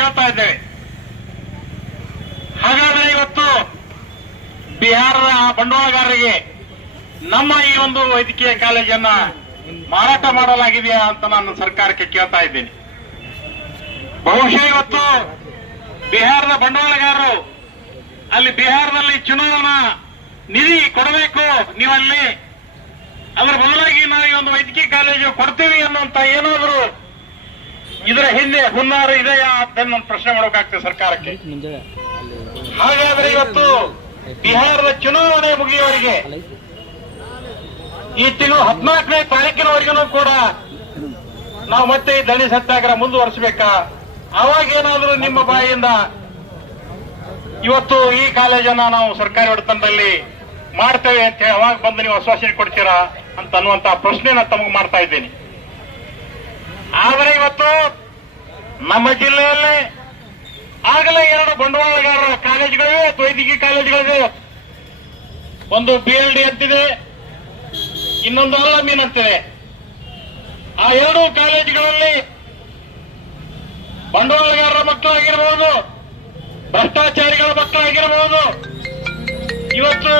ಕೇಳ್ತಾ ಇದ್ದೇವೆ. ಹಾಗಾದ್ರೆ ಇವತ್ತು ಬಿಹಾರದ ಬಂಡವಾಳಗಾರರಿಗೆ ನಮ್ಮ ಈ ಒಂದು ವೈದ್ಯಕೀಯ ಕಾಲೇಜನ್ನ ಮಾರಾಟ ಮಾಡಲಾಗಿದೆಯಾ ಅಂತ ನಾನು ಸರ್ಕಾರಕ್ಕೆ ಕೇಳ್ತಾ ಇದ್ದೇನೆ. ಬಹುಶಃ ಇವತ್ತು ಬಿಹಾರದ ಬಂಡವಾಳಗಾರರು ಅಲ್ಲಿ ಬಿಹಾರದಲ್ಲಿ ಚುನಾವಣಾ ನಿಧಿ ಕೊಡಬೇಕು. ನೀವಲ್ಲಿ ಅದರ ಬದಲಾಗಿ ನಾವು ಈ ಒಂದು ವೈದ್ಯಕೀಯ ಕಾಲೇಜು ಕೊಡ್ತೀವಿ ಅನ್ನುವಂತ ಏನಾದರೂ ಇದರ ಹಿಂದೆ ಹುನ್ನಾರ ಇದೆಯಾ ಅಂತ ಪ್ರಶ್ನೆ ಮಾಡೋಕಾಗ್ತದೆ ಸರ್ಕಾರಕ್ಕೆ. ಹಾಗಾದ್ರೆ ಇವತ್ತು ಬಿಹಾರದ ಚುನಾವಣೆ ಮುಗಿಯುವವರೆಗೆ ಈ ತಿಂಗಳು ಹದಿನಾಲ್ಕನೇ ತಾರೀಕಿನವರೆಗೂ ಕೂಡ ನಾವು ಮತ್ತೆ ಈ ದಣಿ ಸತ್ಯಾಗ್ರಹ ಮುಂದುವರಿಸಬೇಕಾ? ಅವಾಗ ಏನಾದರೂ ನಿಮ್ಮ ಬಾಯಿಯಿಂದ ಇವತ್ತು ಈ ಕಾಲೇಜನ್ನ ನಾವು ಸರ್ಕಾರಿ ಒಡೆತನದಲ್ಲಿ ಮಾಡ್ತೇವೆ ಅಂತ ಹೇಳಿ ಅವಾಗ ಬಂದು ನೀವು ಆಶ್ವಾಸನೆ ಕೊಡ್ತೀರಾ ಅಂತ ಅನ್ನುವಂತ ಪ್ರಶ್ನೆನ ತಮಗೆ ಮಾಡ್ತಾ ಇದ್ದೀನಿ. ಆದರೆ ಇವತ್ತು ನಮ್ಮ ಜಿಲ್ಲೆಯಲ್ಲಿ ಆಗಲೇ ಎರಡು ಬಂಡವಾಳಗಾರರ ಕಾಲೇಜುಗಳಿವೆ ಅಥವಾ ವೈದ್ಯಕೀಯ ಕಾಲೇಜುಗಳಿವೆ. ಒಂದು ಬಿ ಎಲ್ ಡಿ ಅಂತಿದೆ, ಇನ್ನೊಂದು ಅಲ್ಲಮೀನ್ ಅಂತಿದೆ ಆ ಎರಡು ಕಾಲೇಜುಗಳಲ್ಲಿ ಬಂಡವಾಳಗಾರರ ಮಕ್ಕಳಾಗಿರಬಹುದು ಭ್ರಷ್ಟಾಚಾರಿಗಳ ಮಕ್ಕಳಾಗಿರಬಹುದು ಇವತ್ತು